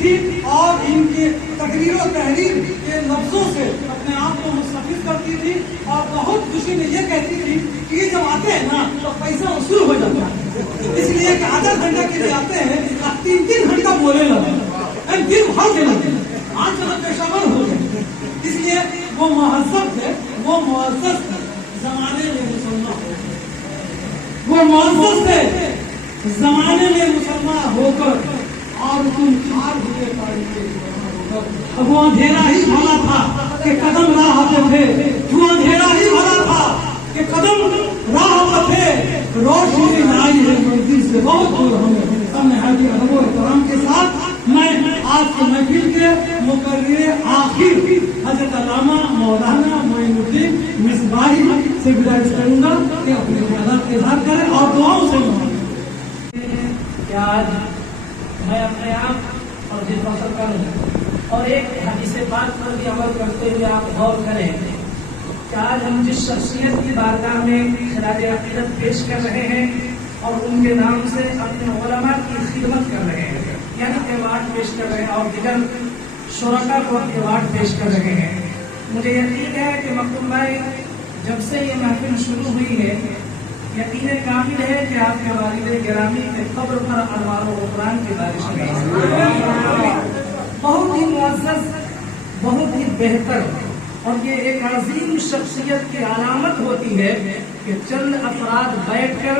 تھی اور ان کے تقریر و تحریر کے لفظوں سے اپنے آپ کو مستفید کرتی تھی اور بہت خوشی میں یہ کہتی تھی کہ یہ جب آتے ہیں نا تو پیسہ وصول ہو جاتا ہے، اس لیے کہ آدھا گھنٹہ کے لیے آتے ہیں اور 3 گھنٹہ بولے لگے دن بھر کے لگے، آج تو پیشہ ور ہو گئے، اس لیے وہ مہذب تھے، وہ معزز تھے، زمانے میں مسلمان ہو گئے، وہ معزز تھے زمانے میں مسلمان ہو کر اور تم چار ہوئے اب وہ اندھیرا ہی بھلا تھا کہ قدم راہ آتے تھے، وہ اندھیرا ہی بھلا تھا کہ قدم راہ آتے تھے، روشنی آئی ہے مسجد سے بہت دور ہم نے حاجی ادب و احترام کے ساتھ میں آج کے محفل کے مقرر آخر حضرت علامہ مولانا معین الدین مصباحی سے گزارش کروں گا کہ اپنے خیالات کا اظہار کریں اور دعاؤں سے کیا آج میں اپنے آپ اور دل فخر کروں اور ایک حدیث پاک پر بھی عمل کرتے ہوئے آپ غور کریں کہ آج ہم جس شخصیت کی بارگاہ میں خراج عقیدت پیش کر رہے ہیں اور ان کے نام سے اپنے علماء کی خدمت کر رہے ہیں، یعنی ایوارڈ پیش کر رہے ہیں اور دیگر شرکاء کو ایوارڈ پیش کر رہے ہیں، مجھے یقین ہے کہ مکتوم بھائی جب سے یہ محفل شروع ہوئی ہے یقین کامل ہے کہ آپ کے والد گرامی کے قبر پر انوار و غفران کی بارش ہوئی، بہت ہی معزز، بہت ہی بہتر، اور یہ ایک عظیم شخصیت کی علامت ہوتی ہے کہ چند افراد بیٹھ کر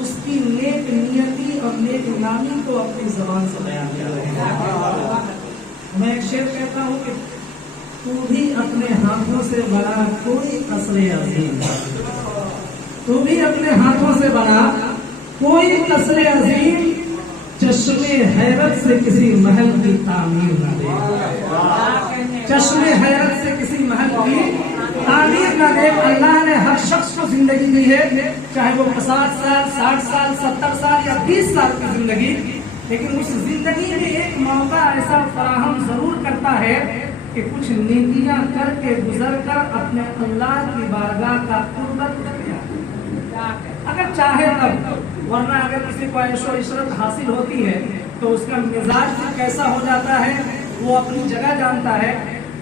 اس کی نیک نیتی اور نیک نامی کو اپنی زبان سے بیان کر رہے ہیں۔ میں ایک شعر کہتا ہوں کہ تو بھی اپنے ہاتھوں سے بنا کوئی قصر عظیم، تو بھی اپنے ہاتھوں سے بنا کوئی قصر عظیم، چشم حیرت سے کسی محل کی تعمیر نہ دے، چشم حیرت سے کسی محل کی تعمیر نہ دے۔ اللہ نے ہر شخص کو زندگی دی ہے، چاہے وہ 50 سال، 60 سال، 70 سال یا 20 سال کی زندگی، لیکن اس زندگی میں ایک موقع ایسا فراہم ضرور کرتا ہے کہ کچھ نیکیاں کر کے گزر کر اپنے اللہ کی بارگاہ کا قربت کیا، اگر چاہے تب، ورنہ اگر کسی کو عیش و عشرت حاصل ہوتی ہے تو اس کا مزاج بھی کیسا ہو جاتا ہے وہ اپنی جگہ جانتا ہے،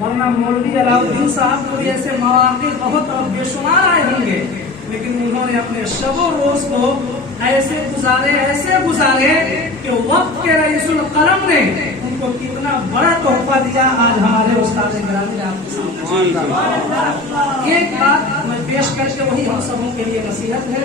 ورنہ مولوی علاء الدین صاحب کو بھی ایسے مواقع بہت اور بے شمار آئے ہوں گے، لیکن انہوں نے اپنے شب و روز کو ایسے گزارے کہ وقت کے رئیس القلم نے ان کو کتنا بڑا تحفہ دیا۔ آج ہمارے استاد گرامی نے آپ کے سامنے ایک بات میں پیش کر کے وہی ہم سبوں کے لیے نصیحت ہے،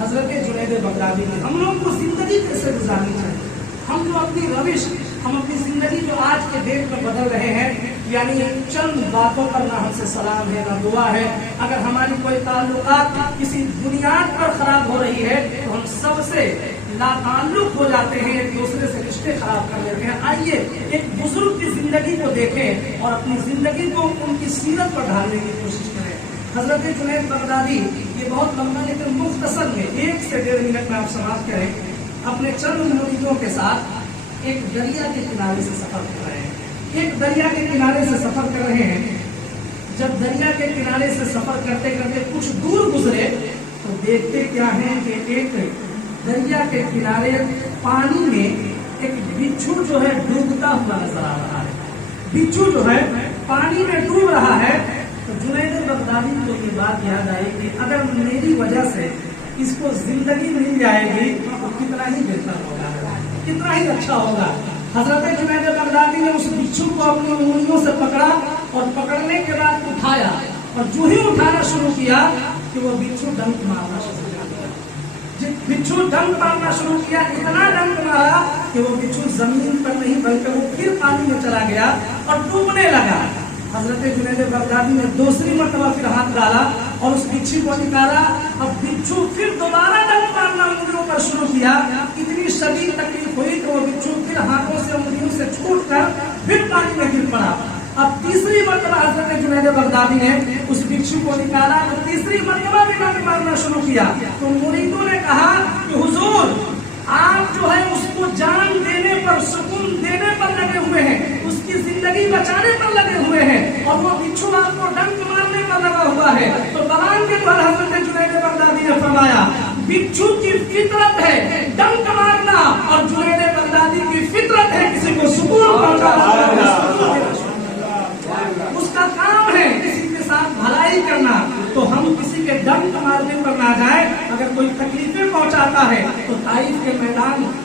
حضرت جنید بغدادی نے ہم لوگوں کو زندگی کیسے گزارنی چاہیے، ہم جو اپنی روش، ہم اپنی زندگی جو آج کے ڈیٹ میں بدل رہے ہیں، یعنی چند باتوں پر نہ ہم سے سلام ہے نہ دعا ہے، اگر ہماری کوئی تعلقات کسی بنیاد پر خراب ہو رہی ہے تو ہم سب سے لا تعلق ہو جاتے ہیں، ایک دوسرے سے رشتے خراب کر لیتے ہیں۔ آئیے ایک بزرگ کی زندگی کو دیکھیں اور اپنی زندگی کو ان کی سیرت پر ڈالنے کی کوشش کریں۔ حضرت جنید بغدادی، یہ بہت لمبا لیکن مختصر میں 1 سے 1.5 منٹ میں آپ سماعت کریں، اپنے چند مریدوں کے ساتھ ایک دریا کے کنارے سے سفر کر رہے ہیں، ایک دریا کے کنارے سے سفر کر رہے ہیں۔ جب دریا کے کنارے سے سفر کرتے کرتے کچھ دور گزرے تو دیکھتے کیا ہے کہ ایک دریا کے کنارے پانی میں ایک بچھو جو ہے ڈوبتا ہوا نظر آ رہا ہے، بچھو جو ہے پانی میں ڈوب رہا ہے۔ تو جنید بغدادی کو یہ بات یاد آئی کہ اگر میری وجہ سے اس کو زندگی مل جائے گی تو کتنا ہی بہتر ہوگا، کتنا ہی اچھا ہوگا۔ حضرت جنید بغدادی نے اس بچھو کو اپنی انگلیوں سے پکڑا اور پکڑنے کے بعد اٹھایا، اور جو ہی اٹھانا شروع کیا کہ وہ بچھو ڈنک مارنا شروع کیا، بچھو ڈنک مارنا شروع کیا، اتنا ڈنک مارا کہ وہ بچھو زمین پر نہیں بلکہ وہ پھر پانی میں چلا گیا اور ڈوبنے لگا۔ حضرت جنید بغدادی نے دوسری مرتبہ پھر ہاتھ ڈالا اور اس بچھو کو نکالا، اور بچھو پھر دوبارہ ڈنک مارنا انگلیوں پر شروع کیا، اتنی شدید تکلیف ہوئی کہ وہ بچھو پھر ہاتھوں سے انگلیوں سے چھوٹ کر پھر پانی میں گر پڑا۔ اب تیسری مرتبہ حضرت جنید بغدادی نے اس بچھو کو نکالا تو تیسری مرتبہ بھی ڈنک مارنا شروع کیا۔ تو مریدوں نے کہا کہ حضور آپ جو ہے اس کو جان دینے پر، سکون دینے پر لگے ہوئے ہیں، اس کی زندگی بچانے پر لگے ہوئے ہیں، اور وہ بچھو آپ کو ڈنک مارنے پر لگا ہوا ہے۔ تو بیان کے بعد حضرت جنید بغدادی نے فرمایا بچھو کی فطرت ہے ڈنک مارنا، اور جنید بغدادی کی فطرت ہے کسی کو سکون پہنچانا۔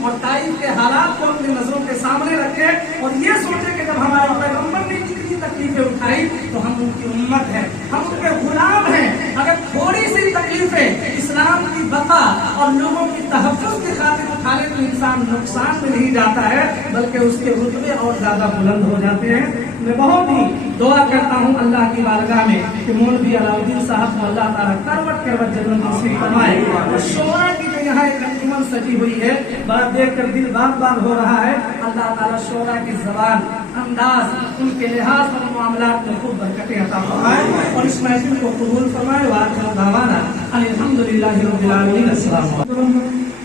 और ताइफ के हालात को अपनी नजरों के सामने रखे और ये सोचे कि जब हमारे पैगंबर ने इतनी तकलीफें उठाई तो हम उनकी उम्मत हैं, हम उनके गुलाम हैं। अगर थोड़ी सी तकलीफें इस्लाम की बका और लोगों की तहफ़्फ़ुज़ की खातिर उठा ले तो इंसान नुकसान में नहीं जाता है बल्कि उसके रुतबे और ज्यादा बुलंद हो जाते हैं। मैं बहुत ही दुआ करता हूँ अल्लाह की बारगाह में कि मौलवी अलाउद्दीन साहब को अल्लाह ताला करवट करवट जन्नत नसीब फरमाए। और शोरा की जो यहाँ एक अंजुमन सजी हुई है, बात देख कर दिल बाग बाग हो रहा है। अल्लाह ताला शोरा की ज़बान, अंदाज, उनके लिहाज और मामलात में खूब बरकतें अता फरमाए और इस महफिल को कबूल फरमाए। व आखिर दावाना अल्हम्दुलिल्लाहि रब्बिल आलमीन। अस्सलाम वालेकुम।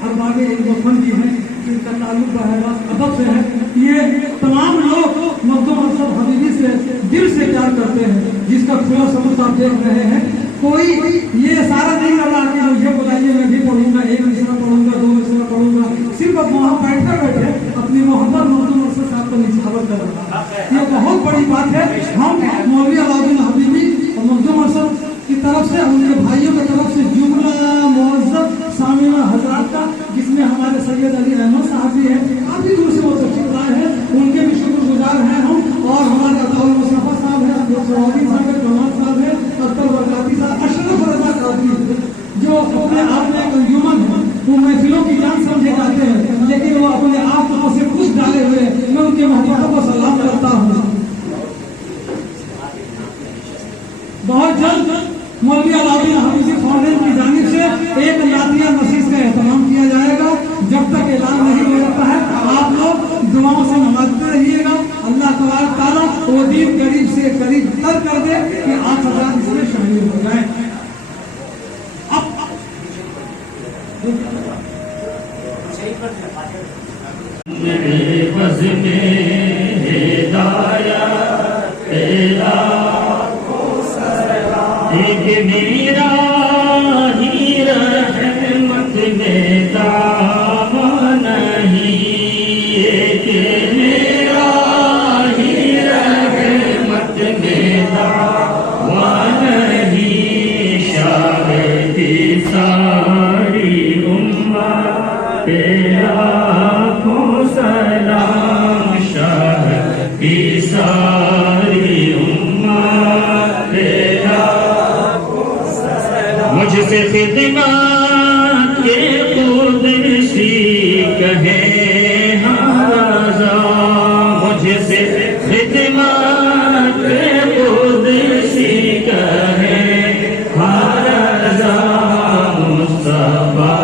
और आगे एक वफन भी है जिनका ताल्लुक बहरहाल अदब से है। ये तमाम लोग मखदूम अरशद हबीबी से दिल से प्यार करते हैं, जिसका खुला सबूत आप देख रहे हैं। कोई ये सारा नहीं कर रहा कि मुझे बताइए मैं भी पढ़ूंगा, एक मिसरा पढ़ूंगा, दो मिसरा पढ़ूंगा, सिर्फ अब वहाँ बैठे बैठे अपनी मोहब्बत मखदूम अरशद साहब को निछावर कर रहा है। ये बहुत बड़ी बात है। हम मौलवी अलाउद्दीन हबीबी और मखदूम अरशद की तरफ से, उनके भाइयों की तरफ से जुमला मुअज़्ज़ब सामिना हज़रात का, जिसमें हमारे सैयद अली अहमद साहब भी हैं, काफ़ी दूर से वो तशरीफ लाए हैं, उनके भी शुक्रगुजार हैं हम। और हमारे अताउल मुस्तफ़ा साहब हैं, अब्दुल साहब हैं, जमाल साहब हैं, अख्तर बरकाती साहब, अशरफ रज़ा कादरी, जो अपने आप में एक अंजुमन है। वो महफिलों की जान समझे जाते हैं, लेकिन वो अपने आप को से खुश डाले हुए मैं उनके मोहब्बतों को सलाम करता हूँ। बहुत जल्द मौलवी अलाउद्दीन हबीबी फाउंडेशन की जानिब से एक नातिया नशीस का एहतमाम किया जाएगा। जब तक ऐलान नहीं हो जाता है आप लोग दुआओं से नवाजते रहिएगा। अल्लाह तबारक तआला वो दिन करीब से करीब तर कर दे कि आप हज़रात इसमें शामिल हो जाएं। मेरा ही रहमत में दावा नहीं, एक मेरा ही रहमत में दावा नहीं, शाहिदी सारी उम्मत तेरा को सलाम, शाहिदी सारी उम्मत तेरा मुझसे खिदमत के कुदसी कहे हाज़ा, मुझसे खिदमत के कुदसी कहे हाज़ा, मुस्तफा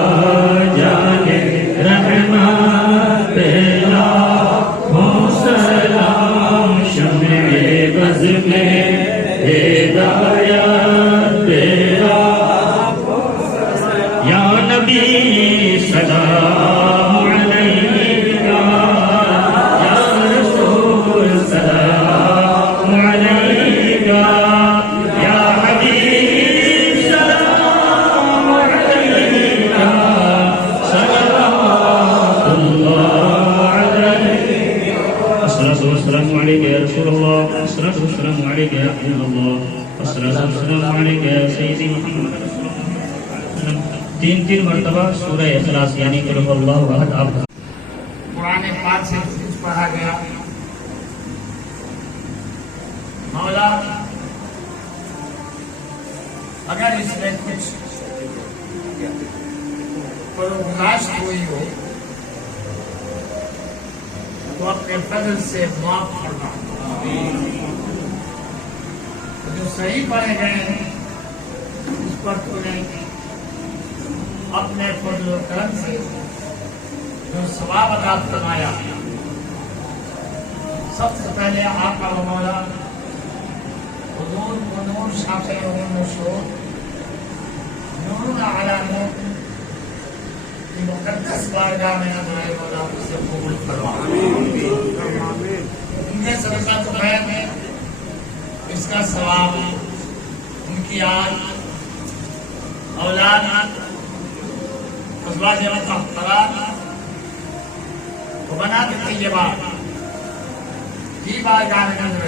जाने रहमत तेरा हो सलाम, शम्ए बज़ में हिदायत तेरा या नबी सलाम अलैका, या रसूल सलाम अलैका, या हबीब सलाम अलैका, सलावतुल्लाह अलैका, अस्सलातु वस्सलामु अलैका या रसूलल्लाह, अस्सलातु वस्सलामु अलैका या हबीबल्लाह, अस्सलातु वस्सलामु अलैका या सय्यदी मुहम्मद। तीन मरतबा सूरह इखलास यानी कि अल्लाहु अहद आप कुरान पाक से कुछ पढ़ा गया। मौला अगर इसमें कुछ गुनाह हुई हो तो अपने फजल से माफ करना, जो सही पढ़े गए हैं उस पर तूने अपने फजल करम से जो सवाब अता फरमाया। सबसे पहले आका व मौला हुजूर नूर शाफ़े व मशहूर नूर अला नूर की मुक़द्दस बारगाह में हज़रत मौला उसे कबूल फरमा। उनके सदक़ा तो खैर में इसका सवाब उनकी आज औलाद अज़वाज मुतहहरात बना देते ये बात की बारगाह में नज़र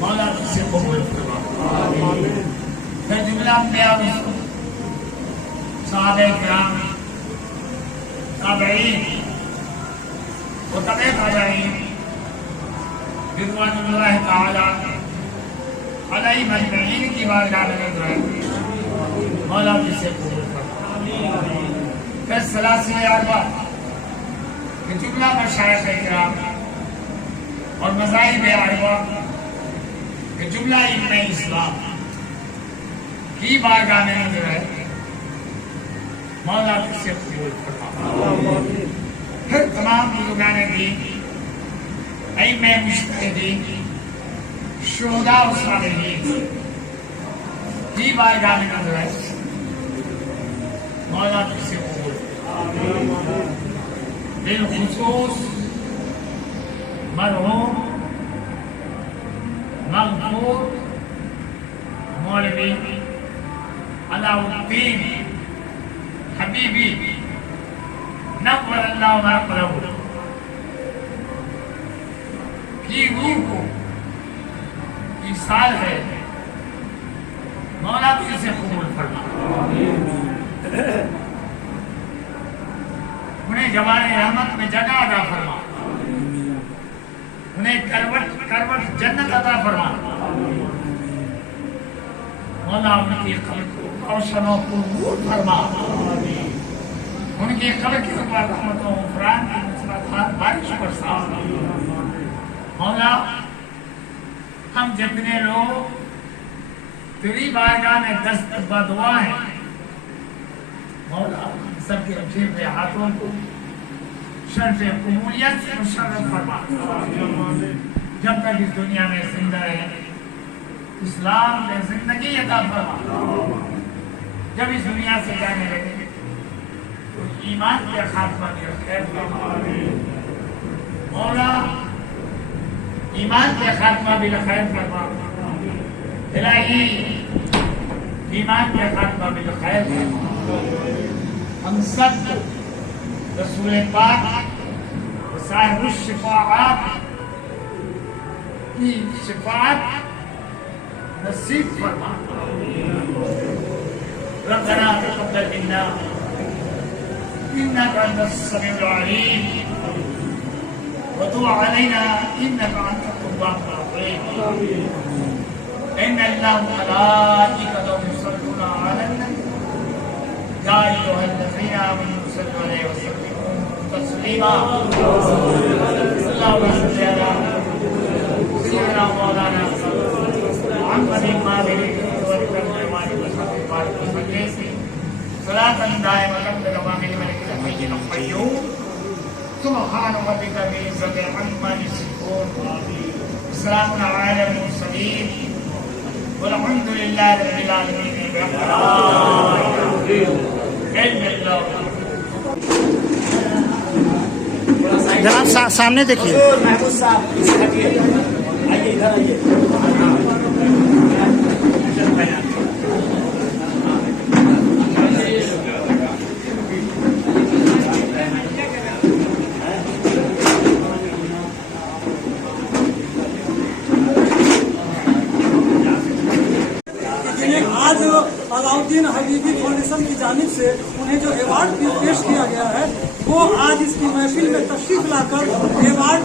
मौला तुझसे कबूल फरमा। फिर जुमला अंबिया सहाबे किराम ताबईन व तबे ताबईन रिज़वानुल्लाह ताला अलैहि मजमईन की बारगाह में दुआ मौला जिसे कबूल फरमा। फिर सलासिल अरबा के जुमला मशाइख किराम और मज़ाहिब अरबा के जुमला इल्म इस्लाम की बारगाह में जो है मौला जिसे कबूल फरमा। फिर तमाम बुजुर्गान दीन, अइम्मे मुज्तहिदीन, शुहदा व सालिहीन की बारगाह में जो है मौला जिसे कबूल फरमा। बिलखुसूस मरहूम मग़फ़ूर मौलवी अलाउद्दीन हबीबी नव्वरल्लाहु मक़बरहू की रूह को ईसाल है मौला तुझसे कबूल फरमा। उन्हें जवान रहमत में जगह अता फरमा, उन्हें करवट करवट जन्नत अता फरमा। मौला उनकी कब्र को रोशनों को नूर फरमा, उनकी कब्र के ऊपर रहमतों फरान की मुसलसल बारिश बरसा। मौला हम जितने लोग तेरी बारगाह में दस्तक दुआ है मौला सबके अच्छे हुए हाथों को शर्फ कबूलियत से मुशर्रफ फरमा। जब तक इस दुनिया में जिंदा रहे इस्लाम में जिंदगी अता फरमा। जब इस दुनिया से जाने लगे तो ईमान के खात्मा में खैर फरमा। मौला ईमान के खात्मा भी खैर फरमा। इलाही ईमान के खात्मा भी खैर फरमा। हम सब रसूल पाक साहिबुश शिफाअत की शिफाअत नसीब फरमा। रब्बना तक़ब्बल मिन्ना इन्नका अंतस समीउल अलीम व तुब अलैना इन्नका अंतत तव्वाबुर रहीम। इन्नल्लाह व मलाइकतहु युसल्लूना अलन नबी या अय्युहल्लज़ीना आमनू सल्लु अलैहि व सल्लिमू तस्लीमा। अल्लाहुम्मा सल्लि अला सय्यिदिना मौलाना मुहम्मदिन मालिक सलातन दाइमतन बिदवामिल मलिकिल हय्यिल क़य्यूम सुब्हान रब्बिका रब्बिल इज़्ज़ति अम्मा यसिफून सलामुन अलल मुरसलीन वल्हम्दुलिल्लाहि रब्बिल आलमीन। जनाब सामने देखिए। महमूद साहब आइए, इधर आइए। आज अलाउद्दीन हबीबी फाउंडेशन की जानिब से उन्हें जो अवार्ड पेश किया गया है वो आज इसकी महफिल में तशरीफ लाकर अवार्ड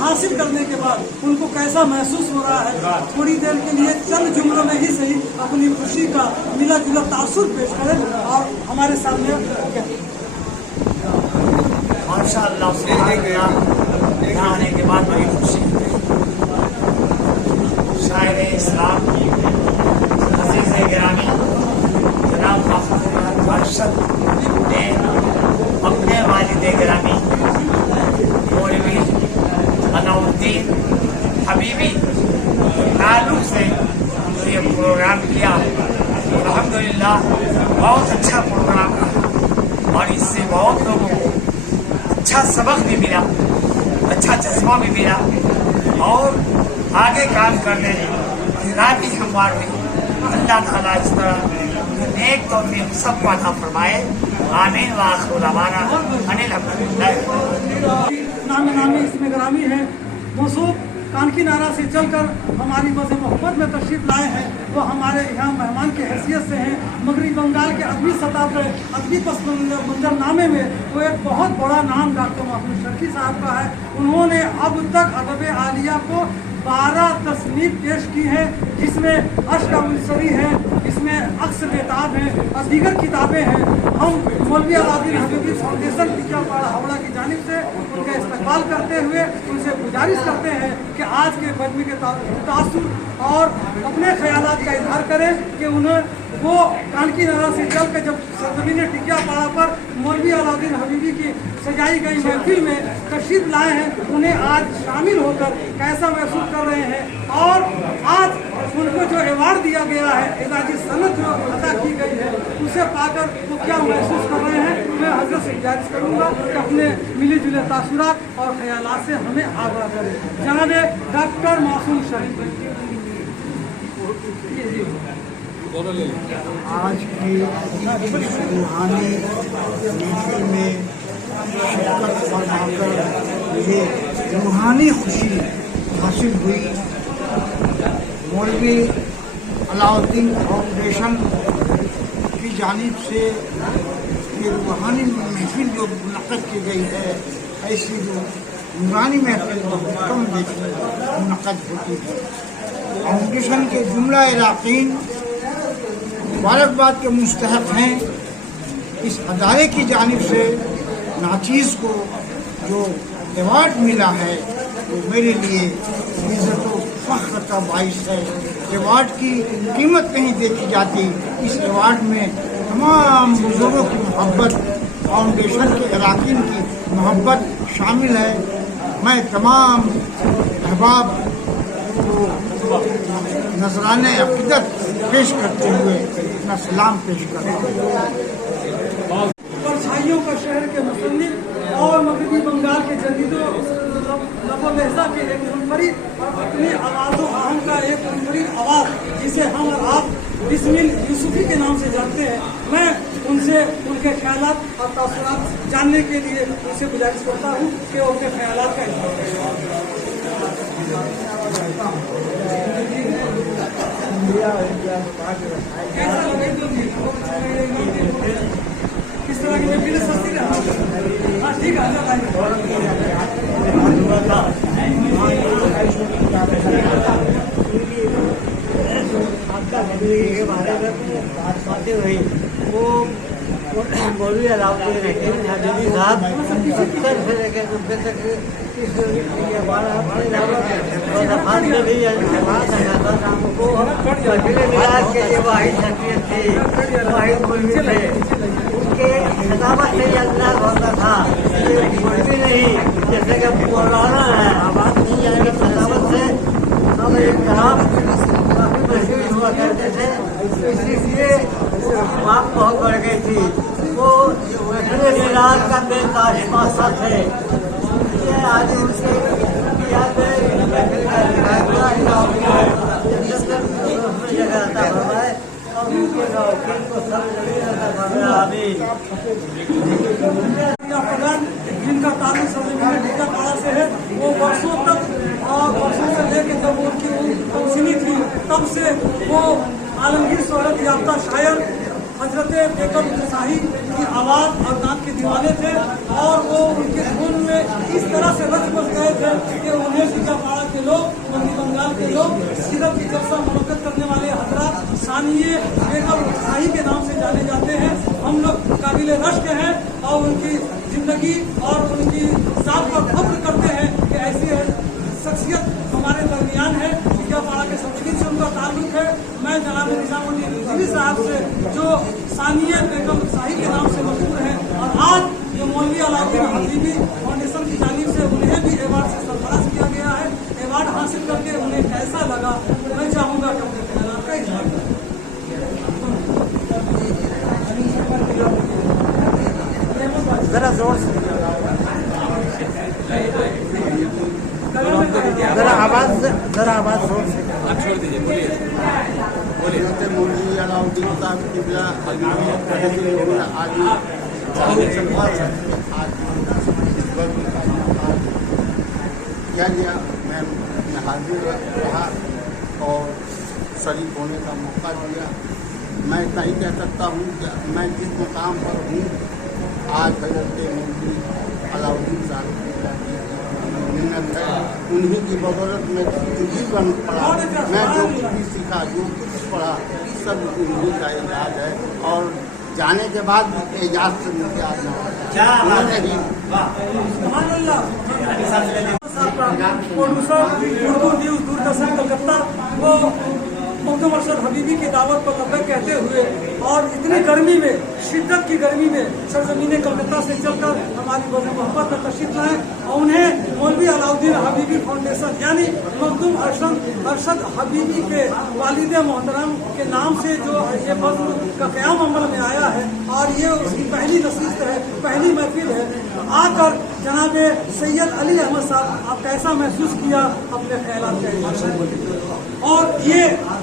हासिल करने के बाद उनको कैसा महसूस हो रहा है, थोड़ी देर के लिए चंद जुमलों में ही सही अपनी खुशी का मिला जुला तासुर पेश करें और हमारे सामने माशाअल्लाह यहाँ आने के बाद बड़ी खुशी। शायर इस्लाम अजीज गिरामी जनाब अरशद ने अपने वालिद गिरामी मौलवी अलाउद्दीन हबीबी ताल्लुक से जो ये प्रोग्राम किया अल्हम्दुलिल्लाह बहुत अच्छा प्रोग्राम रहा और इससे बहुत लोगों को अच्छा सबक भी मिला, अच्छा जज्बा भी मिला और आगे काम करने की राह भी हमवार हुई। अल्लाह ताला इस तरह नेक तौफीक सबको अता फरमाए। आमीन व आखिरु दवाना अनिल हम्दुलिल्लाह। नामे नामे इसमें ग्रामी है मौसूफ कानकी नारा से चलकर हमारी बज़ मोहब्बत में तशरीफ़ लाए हैं, वो हमारे यहाँ मेहमान की हैसियत से हैं। मगरबी बंगाल के अदबी सतह पर अदबी पस मंजरनामे में वो एक बहुत बड़ा नाम डॉक्टर महफूज शर्की साहब का है। उन्होंने अब तक अदब आलिया को 12 तसनीफ पेश की है, जिसमें अश्क मुनसरी है, इसमें अक्स बेताब है और दीगर किताबें हैं। हम मौलवी अलाउद्दीन हबीबी फाउंडेशन टिकियापाड़ा हावड़ा की जानिब से उनका इस्तकबाल करते हुए उनसे गुजारिश करते हैं कि आज के बजमी के तासुर और अपने ख्यालात का इजहार करें कि उन्हें वो कानकी नारा से चल कर जब सरजमीन टिकियापाड़ा पर मौलवी अलाउद्दीन हबीबी की सजाई गई महफिल में तशरीफ लाए हैं, उन्हें आज शामिल होकर कैसा महसूस कर रहे हैं और आज उनको जो अवार्ड दिया गया है, एजाजी सनद जो अदा की गई है, उसे पाकर वो क्या महसूस कर रहे हैं। मैं हजरत से गुजारिश करूँगा कि अपने मिले जुले तासुरात और ख्यालात से हमें आगाह करें। जनाब डॉक्टर मासूम शरीफ। आज की रूहानी महफिल में शिरकत फरमाकर ये रूहानी खुशी हासिल हुई। मौलवी अलाउद्दीन फाउंडेशन की जानिब से ये रूहानी महफिल जो मुनक़्क़द की गई है, ऐसी जो नूरानी महफिल बहुत कम मुनक़्क़द होती है। फाउंडेशन के जुमला अरकान मुबारकबाद के मुस्तहक़ हैं। इस अदारे की जानिब से नाचीज़ को जो अवार्ड मिला है वो मेरे लिए इज़्ज़त व फ़ख्र का बाइस है। अवार्ड की कीमत नहीं देखी जाती, इस अवार्ड में तमाम बुज़ुर्गों की मोहब्बत, फाउंडेशन के अरकान की मोहब्बत शामिल है। मैं तमाम अहबाब को नजराने अक़ीदत पेश करते हुए अपना सलाम पेश करता हूँ। परछाइयों का शहर के मुसन्निफ और मगरबी बंगाल के जदीदो लबो लहजा के एक मुनफरिद और अपनी आवाज़ आहंग का एक मुनफरिद आवाज़, जिसे हम और आप बिस्मिल यूसुफी के नाम से जानते हैं। मैं उनसे उनके ख्यालात और तासुरात जानने के लिए उनसे गुजारिश करता हूँ कि वो अपने ख्यालात का इज़हार करें। कैसा लगे तो किस तरह की महफिलें सस्ती रहा? हाँ ठीक है, आपका के बारे में बातें हुई वो मौलवी अलाउद्दीन हबीबी साहब 70 से लेकर 90 तक दफात में भी मिलाद के लिए वाहिद शख्सियत थी, वाहिद मौलवी थे। उनके खिताबत से ये अंदाज होता था कि मौलवी नहीं, जैसे कि मौलाना है, आवाज़ नहीं जाएगी खिताबत से सब एक तरफ काफ़ी मशहूर हुआ करते थे। इसलिए मांग बहुत बढ़ गई थी। वो मिलाद का बेताज पासा थे। आज उनके याद में जगह आता फरमाए और उनके नौकीन को सब जिनका ताल्लुक सरजमीन टिकियापाड़ा से है, वो वर्षों तक और वर्षों से लेकर जब उनकी तमसीनी थी तब से वो आलमगीर शोहरत याफ्ता शायर हजरत बेगम शाही की आवाज़ और नात के दीवाने थे और वो उनके धुन में इस तरह से रच बस गए थे कि उन्हें टिकियापाड़ा के लोग, मगरबी बंगाल के लोग, सिरत की जलसा मुनक़्क़द करने वाले हजरात सानिए बेगम शाही के नाम से जाने जाते हैं। हम लोग काबिल रश्क हैं और उनकी ज़िंदगी और उनकी ज़ात पर फख्र करते हैं कि ऐसी शख्सियत हमारे दरमियान है। टिकियापाड़ा के सब्सिडी से उनका ताल्लुक है। मैं जनाब निज़ामुद्दीन रिज़वी साहब से जो सानिया बेगम शाही के नाम से मशहूर है और आज जो मौलवी अलाउद्दीन हबीबी फाउंडेशन की जानिब से उन्हें भी अवार्ड से सरफराज किया गया है। अवार्ड हासिल करके उन्हें कैसा लगा, मैं चाहूँगा कि अपने ख्यालात का इज़हार करें। जरा जोर से, जरा आवाज जोर से। छोड़ दीजिए, बोलिए बोलिए। मौलवी अलाउद्दीन साहब किबला किया गया। मैं हाजिर रहा और शरीक होने का मौका दिया। मैं इतना ही कह सकता हूँ कि मैं जिस मुकाम पर हूँ आज हजरत मौलवी अलाउद्दीन साहब की मिन्नत है, उन्हीं की बदौलत में कुछ भी बन पड़ा। मैं जो कुछ भी सीखा, जो कुछ पढ़ा, सब उन्हीं का इजाज़ है और जाने के बाद एजाज से मुझे आना प्रोड्यूसर उर्दू न्यूज़ दूरदर्शन कलकत्ता वो मखदूम अरशद हबीबी की दावत पर लब्बैक कहते हुए और इतनी गर्मी में, शिद्दत की गर्मी में सरजमीन कलकत्ता से चलकर हमारी वज़न मोहब्बत में तशरीफ लाए और उन्हें मौलवी अलाउद्दीन हबीबी फाउंडेशन यानी मखदूम अरशद हबीबी के वालिद मोहतरम के नाम से जो ये फज़्ल का क़याम अमल में आया है और ये उसकी पहली नसीहत है, पहली महफिल है। आकर जनाब सैयद अली अहमद साहब, आप कैसा महसूस किया अपने ख्यालात का इज़हार करें। और ये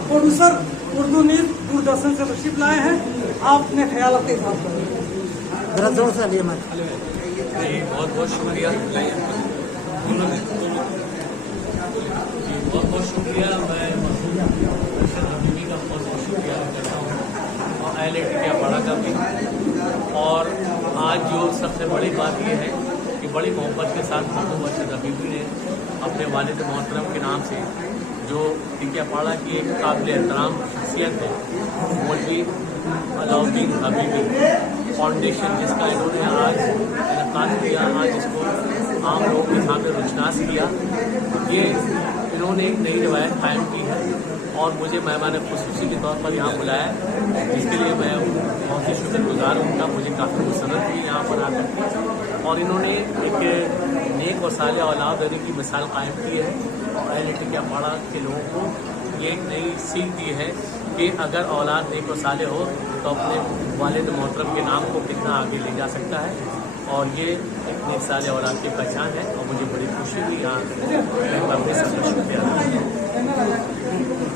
प्रोड्यूसर उर्दू न्यूज़ दूरदर्शन से तशरीफ लाए हैं, आप अपने ख्यालात का इज़हार करें। जरा जोर से लिए मत। बहुत बहुत शुक्रिया, बहुत बहुत शुक्रिया। मैं मखदूम अरशद हबीबी का बहुत बहुत शुक्रिया करता हूँ और ILAT के अपाड़ा का भी। और आज जो सबसे बड़ी बात यह है कि बड़ी मोहब्बत के साथ मखदूम अरशद हबीबी ने अपने वालिद मोहतरम के नाम से जो टिकिया पाड़ा की एक काबिल एहतराम शख्सियत है, मौलवी अलाउद्दीन हबीबी फाउंडेशन, जिसका इन्होंने आज इनकाद किया, आज इसको आम लोगों के सामने रुशनास किया, ये इन्होंने एक नई रवायत कायम की है और मुझे मेहमान खुसूसी के तौर पर यहाँ बुलाया, जिसके लिए मैं बहुत ही शुक्रगुजार हूँ उनका। मुझे काफ़ी मुसरत हुई यहाँ पर आकर और इन्होंने एक नेक और साले औलाद देने की मिसाल कायम की है और ILAT के अपाड़ा के लोगों को ये एक नई सीख दी है कि अगर औलाद नेक और साले हो तो अपने वालिद मोहतरम के नाम को कितना आगे ले जा सकता है और ये एक नेक साले औलाद की पहचान है और मुझे बड़ी खुशी हुई यहाँ मैं अपने सबका शुक्रिया।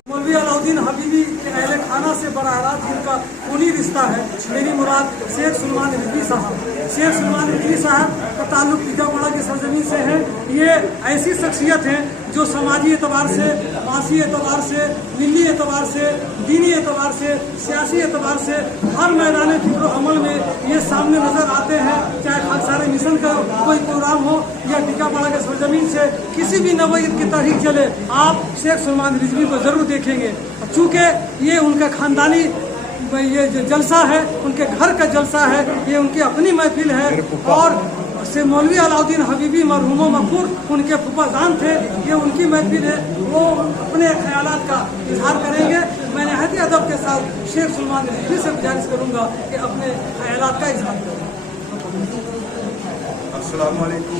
मौलवी अलाउद्दीन हबीबी के अहले खाना से बड़ा रात जिनका खूनी रिश्ता है, मेरी मुराद शेख सुलेमान रिजवी साहब। शेख सुलेमान रिजवी साहब का ताल्लुक टिकापाड़ा की सरजमीन से है। ये ऐसी शख्सियत हैं जो समाजी एतबार से, मासी एतबार से, मिली एतबार से, दीनी एतबार से, सियासी एतबार से हर मैदान फिक्र अमल में ये सामने नजर आते हैं। चाहे खाकसारे मिशन का कोई प्रोग्राम हो या टिकापाड़ा के सरजमीन से किसी भी नवईद की तहरीक चले, आप शेख सुलेमान रिजवी को जरूर देखेंगे। चूँकि ये उनका खानदानी ये जो जलसा है, उनके घर का जलसा है, ये उनकी अपनी महफिल है और से मौलवी अलाउद्दीन हबीबी मरहूम मकबूर उनके फुफाजान थे, ये उनकी महफिल है, वो अपने ख्यालात का इजहार करेंगे। मैं नहायत अदब के साथ शेख सुलेमान रिजवी से गुजारिश करूँगा कि अपने ख्यालात का इजहार करें। अस्सलाम वालेकुम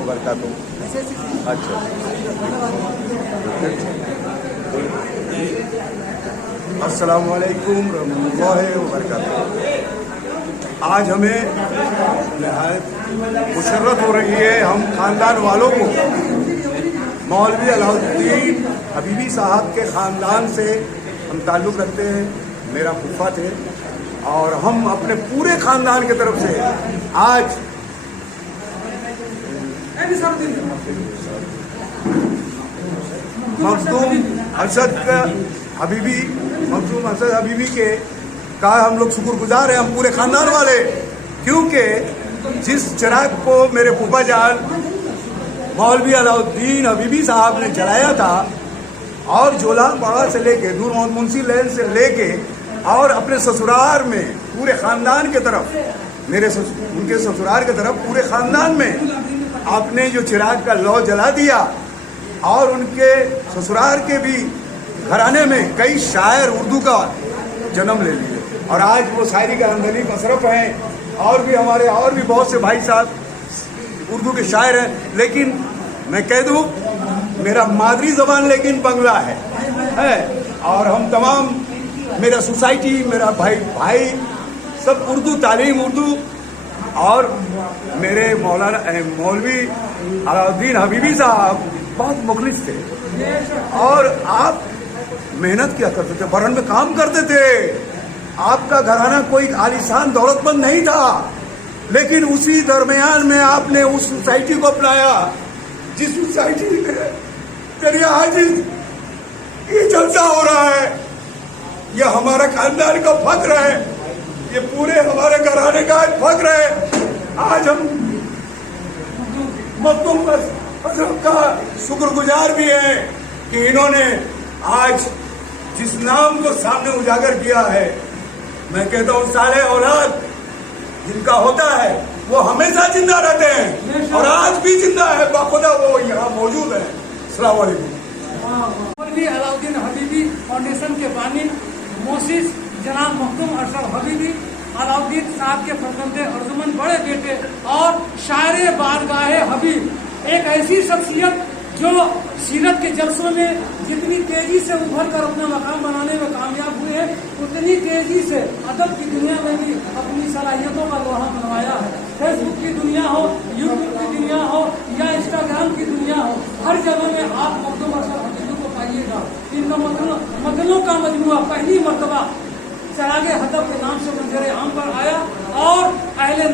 वबरकातुहू। अच्छा, अस्सलाम वालेकुम रहमतुल्लाहि व बरकातुहू। आज हमें नहायत मुशर्रत हो रही है, हम खानदान वालों को मौलवी अलाउद्दीन हबीबी साहब के ख़ानदान से हम ताल्लुक़ रखते हैं। मेरा फूफा थे और हम अपने पूरे ख़ानदान की तरफ से आज मखदूम अरशद हबीबी के का हम लोग शुक्रगुजार हैं, हम पूरे खानदान वाले, क्योंकि जिस चिराग को मेरे फूफा जान मौलवी अलाउद्दीन हबीबी साहब ने जलाया था और जोलापाड़ा से लेके दूर मोहम्मद मुंशी लैन से लेके और अपने ससुराल में पूरे खानदान के तरफ, उनके ससुराल के तरफ पूरे खानदान में आपने जो चिराग का लौ जला दिया और उनके ससुराल के भी घराने में कई शायर उर्दू का जन्म ले लिए और आज वो शायरी का आमदनी मसरफ हैं और भी हमारे और भी बहुत से भाई साहब उर्दू के शायर हैं। लेकिन मैं कह दूं मेरा मादरी ज़बान लेकिन बंगला है और हम तमाम मेरा सोसाइटी मेरा भाई सब उर्दू तालीम उर्दू और मेरे मौलवी अलाउद्दीन हबीबी साहब बहुत मुखलिस थे और आप मेहनत किया करते थे, बरहन में काम करते थे। आपका घराना कोई आलीशान दौलतमंद नहीं था, लेकिन उसी दरमियान में आपने उस सोसाइटी को अपनाया जिस सोसाइटी में तेरी आज ये जलसा हो रहा है, ये हमारे खानदान का फख्र है, ये पूरे हमारे घराने का फख्र है। आज हम मखदूम असलम का शुक्रगुजार भी है कि इन्होंने आज जिस नाम को सामने उजागर किया है। मैं कहता हूँ साले औलाद जिनका होता है वो हमेशा जिंदा रहते हैं और आज भी जिंदा है, बाखुदा वो यहाँ मौजूद है। अस्सलाम वालेकुम। मौलवी अलाउद्दीन हबीबी फाउंडेशन के बानी मोसिस जनाब मखदूम अरशद हबीबी अलाउद्दीन साहब के फरजंदे अर्जुमन बड़े बेटे और शायर बारगाहे हबीब, एक ऐसी शख्सियत जो सीरत के जलसों में जितनी तेजी से उभर कर अपना मकाम बनाने में कामयाब हुए हैं, उतनी तेजी से अदब की दुनिया में भी अपनी सलाहियतों का लोहा बनवाया है। फेसबुक की दुनिया हो, यूट्यूब की दुनिया हो या इंस्टाग्राम की दुनिया हो, हर जगह में आप मखदूम अरशद हबीबी को पाइएगा। इन मजलों का मजमुआ पहली मरतबा चरागे हदब के नाम से मंजर आम पर आया और अहले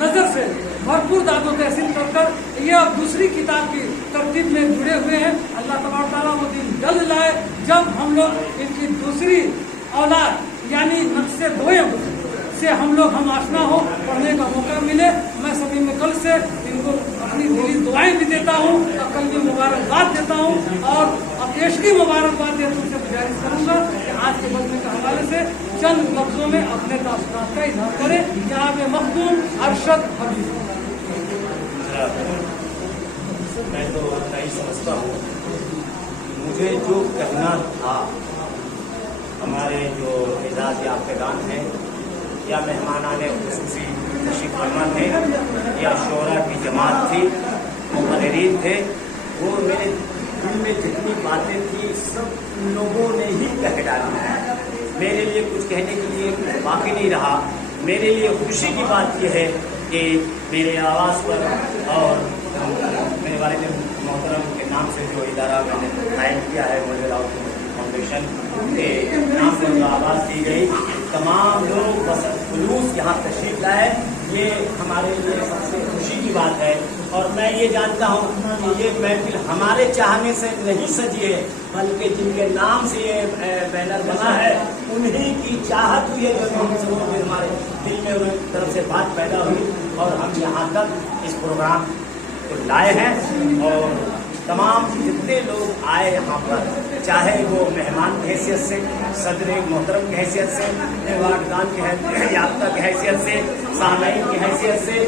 नजर से भरपूर दादो तहसील कर ये अब दूसरी किताब की तरतीब में जुड़े हुए हैं। अल्लाह तबारक तआला वो दिन जल्द लाए जब हम लोग इनकी दूसरी औलाद यानी नक्शे दोयम से हम आशना हो, पढ़ने का मौका मिले। मैं सभी में कल से इनको अपनी दिली दुआएं भी देता हूँ और कल भी मुबारकबाद देता हूँ और अब पेशगी मुबारकबाद देते उनसे गुजारिश करूँगा कि आज के बजने के हवाले से चंद लफ्जों में अपने तासुरात का इजहार करें। जनाब मखदूम अरशद हबीबी। मैं तो नहीं समझता हूँ, मुझे जो कहना था हमारे जो एजाज याफ्तागान हैं या मेहमानाने खुसूसी तशरीफ फरमा थे या शोरा की जमात थी, मुक़र्रिरीन थे, वो मेरे दिल में जितनी बातें थी सब उन लोगों ने ही कह डाली है। मेरे लिए कुछ कहने के लिए बाकी नहीं रहा। मेरे लिए खुशी की बात यह है कि मेरे आवाज़ पर और मेरे वाले मोहतरम के नाम से जो इदारा मैंने कायम किया है मौलवी अलाउद्दीन फाउंडेशन के नाम से जो आवाज़ दी गई, तमाम लोग बसत खुलूस यहाँ तशरीफ लाए, ये हमारे लिए सबसे खुशी की बात है। और मैं ये जानता हूँ कि ये महफिल हमारे चाहने से नहीं सजी है, बल्कि जिनके नाम से ये बैनर बना है उन्हीं की चाहत हुई है, जो हमसे वो हमारे दिल में उनकी तरफ से बात पैदा हुई और हम यहाँ तक इस प्रोग्राम को लाए हैं। और तमाम जितने लोग आए यहाँ पर, चाहे वो मेहमान की हैसियत से, सदर मोहतरम की हैसियत से, वार्डगान की याफ्ता की हैसियत से, सामईन की हैसियत से,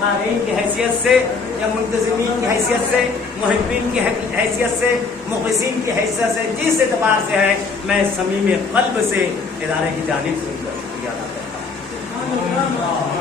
क़ारीन की हैसियत से या मुंतज़िमीन की हैसियत से, मुहिब्बीन की हैसियत से, मुख़लिसीन की हैसियत से, जिस एतबार से है, मैं समीम क़ल्ब से इदारे की जानिब से उनका शुक्रिया अदा करता हूँ।